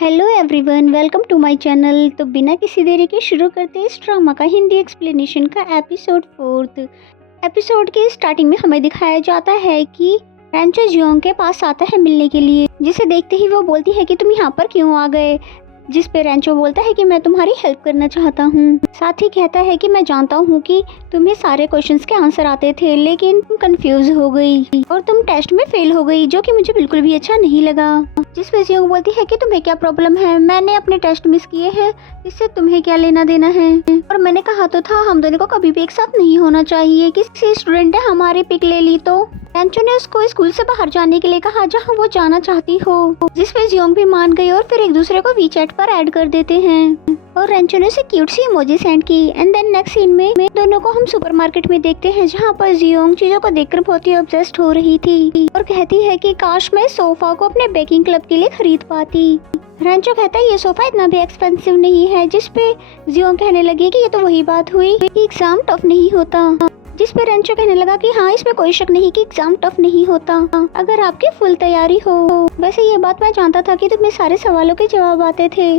Hello everyone, welcome to my channel. तो बिना किसी देरी के शुरू करते हैं इस ड्रामा का हिंदी एक्सप्लेनेशन का एपिसोड 4। एपिसोड के स्टार्टिंग में हमें दिखाया जाता है कि रेंचो जियोंग के पास आता है मिलने के लिए, जिसे देखते ही वो बोलती है कि तुम यहाँ पर क्यों आ गए। जिस पे रेंचो बोलता है कि मैं तुम्हारी हेल्प करना चाहता हूँ। साथ ही कहता है कि मैं जानता हूँ कि तुम्हें सारे क्वेश्चंस के आंसर आते थे, लेकिन तुम कंफ्यूज हो गई और तुम टेस्ट में फेल हो गई, जो कि मुझे बिल्कुल भी अच्छा नहीं लगा। जिस पे जियोंग बोलती है कि तुम्हें क्या प्रॉब्लम है, मैंने अपने टेस्ट मिस किए हैं, इससे तुम्हें क्या लेना देना है। और मैंने कहा तो था हम दोनों को कभी भी एक साथ नहीं होना चाहिए। किसी स्टूडेंट ने हमारी पिक ले ली तो रेंचो ने उसको स्कूल से बाहर जाने के लिए कहा जहाँ वो जाना चाहती हो, जिस पे जियोंग भी मान गई और फिर एक दूसरे को वीचैट पर ऐड कर देते हैं। और रेंचो ने उसे क्यूट सी इमोजी सेंड की। एंड देन नेक्स्ट सीन में दोनों को हम सुपरमार्केट में देखते हैं, जहाँ पर जियोंग चीजों को देखकर बहुत ही ऑब्सेस्ड हो रही थी और कहती है कि काश मैं सोफा को अपने बेकिंग क्लब के लिए खरीद पाती। रेंचो कहता है ये सोफा इतना भी एक्सपेंसिव नहीं है, जिस पे जियोंग कहने लगी कि ये तो वही बात हुई कि एग्जाम टफ नहीं होता। जिस पे रेंचो कहने लगा कि हाँ, इसमें कोई शक नहीं कि एग्जाम टफ नहीं होता अगर आपकी फुल तैयारी हो। वैसे ये बात मैं जानता था कि तुम्हें सारे सवालों के जवाब आते थे,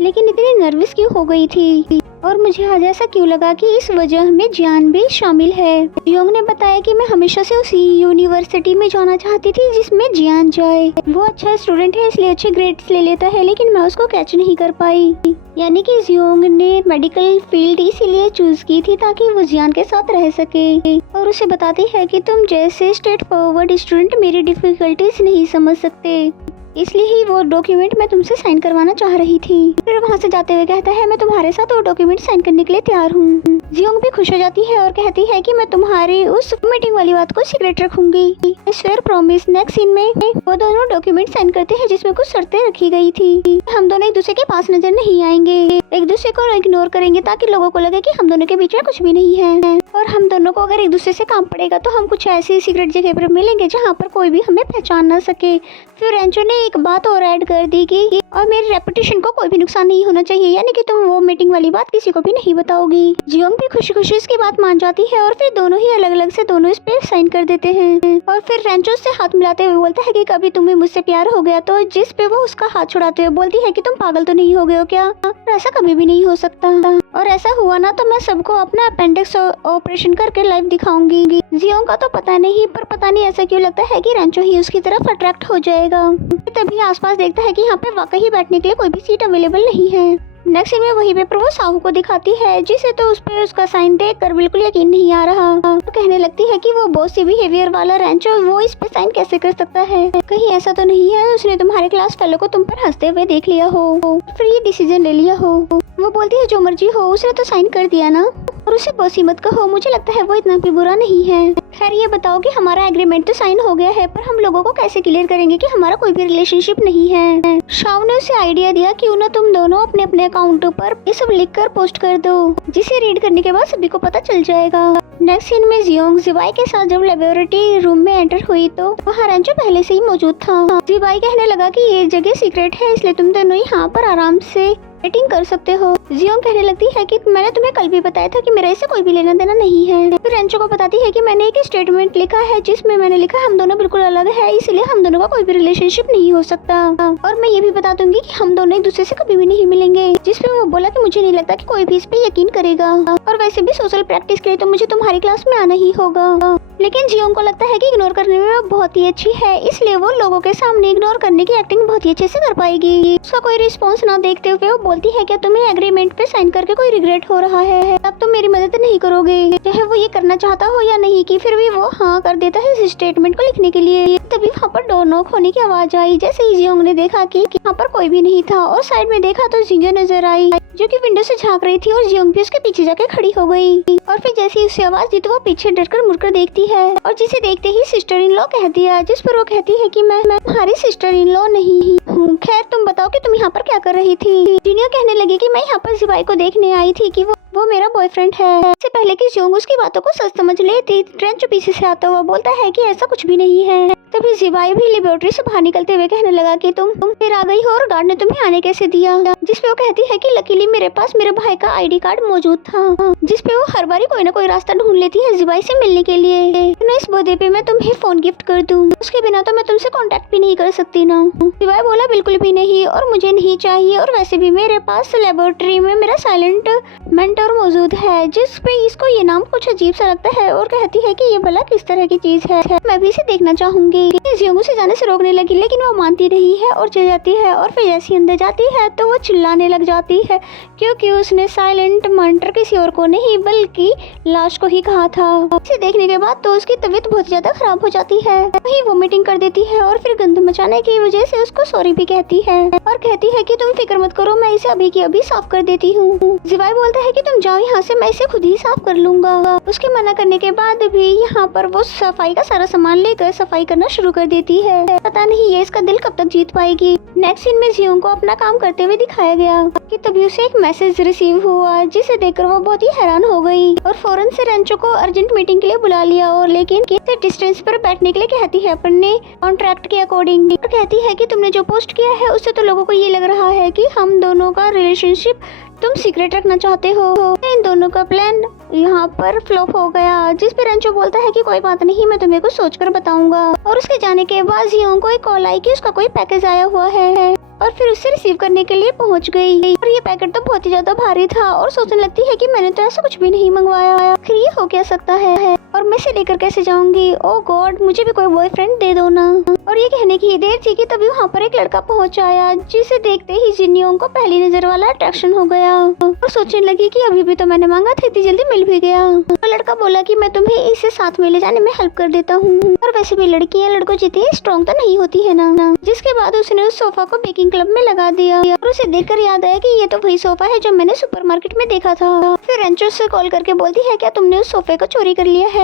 लेकिन इतनी नर्वस क्यों हो गई थी और मुझे आज ऐसा क्यों लगा कि इस वजह में जियान भी शामिल है। जियोंग ने बताया कि मैं हमेशा से उसी यूनिवर्सिटी में जाना चाहती थी जिसमें जियान जाए। वो अच्छा स्टूडेंट है इसलिए अच्छे ग्रेड्स ले लेता है, लेकिन मैं उसको कैच नहीं कर पाई। यानी कि जियोंग ने मेडिकल फील्ड इसीलिए चूज की थी ताकि वो जियान के साथ रह सके। और उसे बताती है कि तुम जैसे स्ट्रेट फॉरवर्ड स्टूडेंट मेरी डिफिकल्टीज नहीं समझ सकते, इसलिए ही वो डॉक्यूमेंट मैं तुमसे साइन करवाना चाह रही थी। फिर वहाँ से जाते हुए कहता है मैं तुम्हारे साथ वो डॉक्यूमेंट साइन करने के लिए तैयार हूँ। जियोंग भी खुश हो जाती है और कहती है कि मैं तुम्हारी उस मीटिंग वाली बात को सीक्रेट रखूंगी। I swear promise. Next scene में वो दोनों डॉक्यूमेंट साइन करते हैं जिसमें कुछ शर्तें रखी गई थी। हम दोनों एक दूसरे के पास नजर नहीं आएंगे, एक दूसरे को इग्नोर करेंगे ताकि लोगों को लगे कि हम दोनों के बीच में कुछ भी नहीं है। और हम दोनों को अगर एक दूसरे से काम पड़ेगा तो हम कुछ ऐसी सीक्रेट जगह पर मिलेंगे जहाँ पर कोई भी हमें पहचान ना सके। फिर रेंचो ने एक बात और ऐड कर दी कि और मेरी रेपुटेशन को कोई भी नुकसान नहीं होना चाहिए, यानी कि तुम वो मीटिंग वाली बात किसी को भी नहीं बताओगी। जियोंग भी खुशी खुशी इसकी बात मान जाती है और फिर दोनों ही अलग अलग से दोनों इस पे साइन कर देते हैं। और फिर रेंचो से हाथ मिलाते हुए बोलता है कि कभी तुम्हें मुझसे प्यार हो गया तो, जिस पे वो उसका हाथ छुड़ाते हुए बोलती है कि तुम पागल तो नहीं हो गए हो क्या, ऐसा कभी भी नहीं हो सकता, और ऐसा हुआ ना तो मैं सबको अपना अपेंडिक्स ऑपरेशन करके लाइव दिखाऊंगी। जियोंग का तो पता नहीं, पर पता नहीं ऐसा क्यों लगता है कि रेंचो ही उसकी तरफ अट्रैक्ट हो जाएगा। तभी आसपास देखता है कि यहाँ पे वाकई बैठने के लिए कोई भी सीट अवेलेबल नहीं है। नेक्स्ट सीन में वही पेपर वो साहू को दिखाती है, जिसे तो उस पे उसका साइन देखकर बिल्कुल यकीन नहीं आ रहा। तो कहने लगती है कि वो बॉसी बिहेवियर वाला रेंचो वो इस पे साइन कैसे कर सकता है, कहीं ऐसा तो नहीं है उसने तुम्हारे क्लास फेलो को तुम पर हंसते हुए देख लिया हो फिर ये डिसीजन ले लिया हो। वो बोलती है जो मर्जी हो, उसने तो साइन कर दिया ना, और उसे बॉसी मत कहो, मुझे लगता है वो इतना भी बुरा नहीं है। खैर ये बताओ कि हमारा एग्रीमेंट तो साइन हो गया है, पर हम लोगों को कैसे क्लियर करेंगे कि हमारा कोई भी रिलेशनशिप नहीं है। शाओ ने उसे आइडिया दिया क्यों ना तुम दोनों अपने अपने अकाउंट पर ये सब लिख कर पोस्ट कर दो, जिसे रीड करने के बाद सभी को पता चल जाएगा। नेक्स्ट सीन में जियोंग जिवाई के साथ जब लेबोरेटरी रूम में एंटर हुई तो वहाँ रेंचो पहले से ही मौजूद था। जिवाई कहने लगा कि ये जगह सीक्रेट है, इसलिए तुम दोनों यहाँ पर आराम से मीटिंग कर सकते हो। जियोंग कहने लगती है कि मैंने तुम्हें कल भी बताया था कि मेरा इससे कोई भी लेना देना नहीं है। फिर रेंचो को बताती है कि मैंने एक स्टेटमेंट लिखा है जिसमें मैंने लिखा हम दोनों बिल्कुल अलग है, इसलिए हम दोनों का कोई भी रिलेशनशिप नहीं हो सकता। और मैं ये भी बता दूंगी कि हम दोनों एक दूसरे से कभी भी नहीं मिलेंगे। जिसपे वो बोला कि मुझे नहीं लगता कि कोई भी इस पे यकीन करेगा, और वैसे भी सोशल प्रैक्टिस के लिए तो मुझे तुम्हारी क्लास में आना ही होगा। लेकिन जियोंग को लगता है कि इग्नोर करने में वो बहुत ही अच्छी है, इसलिए वो लोगों के सामने इग्नोर करने की एक्टिंग बहुत ही अच्छे से कर पाएगी। उसका कोई रिस्पॉन्स ना देखते हुए वो बोलती है कि तुम्हें एग्रीमेंट पे साइन करके कोई रिग्रेट हो रहा है, अब तुम मेरी मदद नहीं करोगे, चाहे वो ये करना चाहता हो या नहीं, कि फिर भी वो हाँ कर देता है इस स्टेटमेंट को लिखने के लिए। तभी वहाँ पर डोर नॉक होने की आवाज आई। जैसे ही जियोंग ने देखा कि वहाँ पर कोई भी नहीं था और साइड में देखा तो जिंजो नजर आई जो कि विंडो से झांक रही थी, और जियोंग भी उसके पीछे जाके खड़ी हो गई। और फिर जैसे ही उसे आवाज दी तो वो पीछे डरकर मुड़कर देखती है, और जिसे देखते ही सिस्टर इन लॉ कह दिया, जिस पर वो कहती है कि मैं तुम्हारी सिस्टर इन लॉ नहीं हूँ। खैर तुम बताओ कि तुम यहाँ पर क्या कर रही थी। जिनियो कहने लगी कि मैं यहाँ पर जिवाई को देखने आई थी कि वो मेरा बॉयफ्रेंड है। इससे पहले कि जियोंग उसकी बातों को सच समझ लेती, रेंचो पीछे से आता हुआ बोलता है कि ऐसा कुछ भी नहीं है। तभी जिवाई भी लेबोरेटरी से बाहर निकलते हुए कहने लगा कि तुम फिर आ गई हो और गार्ड ने तुम्हें आने कैसे दिया। जिसपे वो कहती है कि लकीली मेरे पास मेरे भाई का ID कार्ड मौजूद था, जिसपे वो हर बारी कोई ना कोई रास्ता ढूंढ लेती है जिवाई से मिलने के लिए। इस बर्थडे पे मैं तुम्हें फोन गिफ्ट कर दूं, उसके बिना तो मैं तुमसे कांटेक्ट भी नहीं कर सकती ना। जिवाई बोला बिल्कुल भी नहीं, और मुझे नहीं चाहिए, और वैसे भी मेरे पास लेबोरेटरी में मेरा साइलेंट मेंटर मौजूद है, जिसपे इसको ये नाम कुछ अजीब सा लगता है और कहती है कि ये भला किस तरह की चीज है, मैं भी इसे देखना चाहूंगी। जियोंग उसे जाने से रोकने लगी, लेकिन वो मानती नहीं है और चली जाती है। और फिर जैसे अंदर जाती है तो वो चिल्लाने लग जाती है, क्योंकि उसने साइलेंट मेंटर किसी और को नहीं बल्कि लाश को ही कहा था। इसे देखने के बाद तो उसकी तबीयत बहुत ज्यादा खराब हो जाती है, वही वोमिटिंग कर देती है और फिर गंद मचाने की वजह से उसको सॉरी भी कहती है और कहती है कि तुम फिक्र मत करो, मैं इसे अभी की अभी साफ कर देती हूँ। जिवाई बोलता है कि तुम जाओ यहाँ से, मैं इसे खुद ही साफ कर लूंगा। उसके मना करने के बाद भी यहाँ पर वो सफाई का सारा सामान लेकर सफाई करना शुरू कर देती है। पता नहीं ये इसका दिल कब तक जीत पाएगी। नेक्स्ट सीन में जियोंग को अपना काम करते हुए दिखाया गया कि तभी उसे एक मैसेज रिसीव हुआ, जिसे देखकर वो बहुत ही हैरान हो गई और फौरन से रेंचो को अर्जेंट मीटिंग के लिए बुला लिया और लेकिन डिस्टेंस पर बैठने के लिए कहती है अपने कॉन्ट्रैक्ट के अकॉर्डिंग। कहती है कि तुमने जो पोस्ट किया है उससे तो लोगों को ये लग रहा है कि हम दोनों का रिलेशनशिप तुम सीक्रेट रखना चाहते हो। इन दोनों का प्लान यहाँ पर फ्लॉप हो गया, जिस पे रेंचो बोलता है कि कोई बात नहीं, मैं तुम्हें कुछ सोचकर बताऊंगा। और उसके जाने के बाद जियोंग को एक कॉल आई कि उसका कोई पैकेज आया हुआ है और फिर उससे रिसीव करने के लिए पहुंच गई। और ये पैकेट तो बहुत ही ज्यादा भारी था और सोचने लगती है कि मैंने तो ऐसा कुछ भी नहीं मंगवाया, आखिर ये हो क्या सकता है और मैं इसे लेकर कैसे जाऊंगी। ओह गॉड, मुझे भी कोई बॉयफ्रेंड दे दो ना। और ये कहने की देर थी कि तभी वहाँ पर एक लड़का पहुँच आया, जिसे देखते ही जियोंग को पहली नजर वाला अट्रैक्शन हो गया और सोचने लगी कि अभी भी तो मैंने मांगा था, इतनी जल्दी मिल भी गया। और लड़का बोला कि मैं तुम्हें इसे साथ में ले जाने में हेल्प कर देता हूँ, और वैसे भी लड़कियाँ लड़कों जितनी स्ट्रॉन्ग तो नहीं होती है ना। जिसके बाद उसने उस सोफा को बेकिंग क्लब में लगा दिया और उसे देखकर याद आया कि ये तो वही सोफा है जो मैंने सुपरमार्केट में देखा था। फिर रेंचो से कॉल करके बोलती है क्या तुमने उस सोफे को चोरी कर लिया है,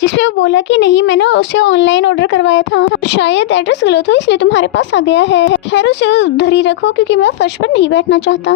जिसपे वो बोला कि नहीं, मैंने उसे ऑनलाइन ऑर्डर करवाया था, शायद एड्रेस गलत हो इसलिए तुम्हारे पास आ गया है। खैर उसे उधर ही रखो क्योंकि मैं फर्श पर नहीं बैठना चाहता।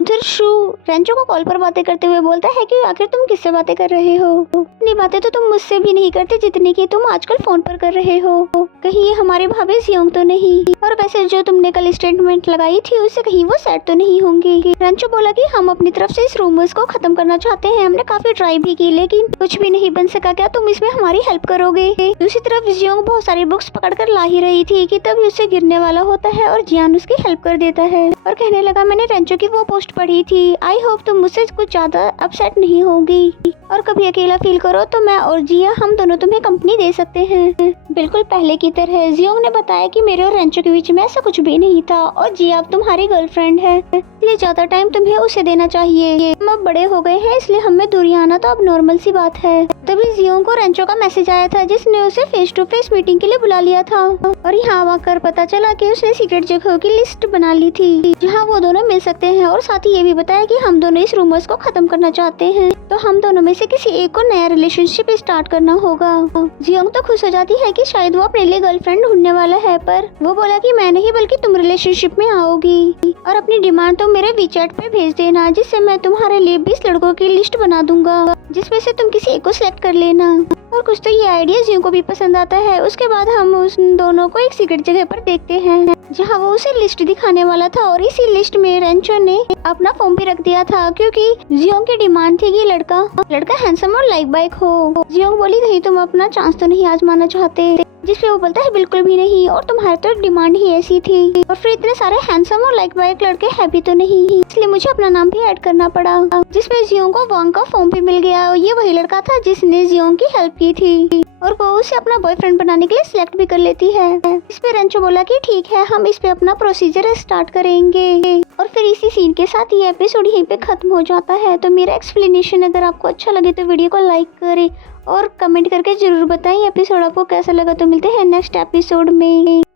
उधर शू रेंचो को कॉल पर बातें करते हुए बोलता है कि आखिर तुम किससे बातें कर रहे हो, इतनी बातें तो तुम मुझसे भी नहीं करते जितनी की तुम आजकल फोन पर कर रहे हो, कहीं ये हमारे भाभी जियोंग तो नहीं, और वैसे जो तुमने कल स्टेटमेंट लगाई थी उससे कहीं वो सेट तो नहीं होंगी। रेंचो बोला कि हम अपनी तरफ से इस रूमर्स को खत्म करना चाहते हैं, हमने काफी ट्राई भी की लेकिन कुछ भी नहीं बन सका, क्या तुम इसमें हमारी हेल्प करोगे। दूसरी तरफ जियोंग बहुत सारी बुक्स पकड़कर ला ही रही थी कि तभी उससे गिरने वाला होता है और जियान उसकी हेल्प कर देता है और कहने लगा मैंने रेंचो की वो पोस्ट पढ़ी थी, आई होप तुम मुझसे कुछ ज्यादा अपसेट नहीं होगी और कभी अकेला फील करो तो मैं और जिया हम दोनों तुम्हें कंपनी दे सकते हैं। बिल्कुल पहले की तरह जियोंग ने बताया कि मेरे और रेंचो के बीच में ऐसा कुछ भी नहीं था और जिया अब तुम्हारी गर्लफ्रेंड है, इसलिए ज्यादा टाइम तुम्हें उसे देना चाहिए, हम अब बड़े हो गए हैं इसलिए हमें दूरी आना तो अब नॉर्मल सी बात है। तभी जियोंग को रेंचो का मैसेज आया था जिसने उसे फेस टू फेस मीटिंग के लिए बुला लिया था और यहाँ आकर पता चला कि उसने सीक्रेट जगहों की लिस्ट बना ली थी जहाँ वो दोनों मिल सकते हैं और साथ ही ये भी बताया कि हम दोनों इस रूमर्स को खत्म करना चाहते हैं, तो हम दोनों में से किसी एक को नया रिलेशनशिप स्टार्ट करना होगा। जियोंग तो खुश हो जाती है कि शायद वो अपने लिए गर्लफ्रेंड ढूंढने वाला है, पर वो बोला कि मैं नहीं बल्कि तुम रिलेशनशिप में आओगी और अपनी डिमांड तो मेरे वीचैट पे भेज देना, जिससे मैं तुम्हारे लिए 20 लड़कों की लिस्ट बना दूंगा जिसमें से तुम किसी एक को सिलेक्ट कर लेना। और कुछ तो ये आइडिया जियोंग को भी पसंद आता है। उसके बाद हम उस दोनों को एक सीक्रेट जगह पर देखते हैं जहाँ वो उसे लिस्ट दिखाने वाला था और इसी लिस्ट में रेंचो ने अपना फॉर्म भी रख दिया था क्योंकि जियोंग की डिमांड थी कि लड़का हैंडसम और लाइक बाइक हो। जियोंग बोली कहीं तुम अपना चांस तो नहीं आजमाना चाहते, जिसपे वो बोलता है बिल्कुल भी नहीं और तुम्हारी तो डिमांड ही ऐसी थी और फिर इतने सारे हैंडसम और लाइक बाइक लड़के है भी तो नहीं, इसलिए मुझे अपना नाम भी ऐड करना पड़ा, जिसपे जियोंग को वांग का फॉर्म भी मिल गया और ये वही लड़का था जिसने जियोंग की हेल्प की थी और वो उसे अपना बॉयफ्रेंड बनाने के लिए सिलेक्ट भी कर लेती है। इस पे रेंचो बोला कि ठीक है हम इस पे अपना प्रोसीजर स्टार्ट करेंगे और फिर इसी सीन के साथ ये एपिसोड यहीं पे खत्म हो जाता है। तो मेरा एक्सप्लेनेशन अगर आपको अच्छा लगे तो वीडियो को लाइक करें और कमेंट करके जरूर बताएं एपिसोड आपको कैसा लगा। तो मिलते हैं नेक्स्ट एपिसोड में।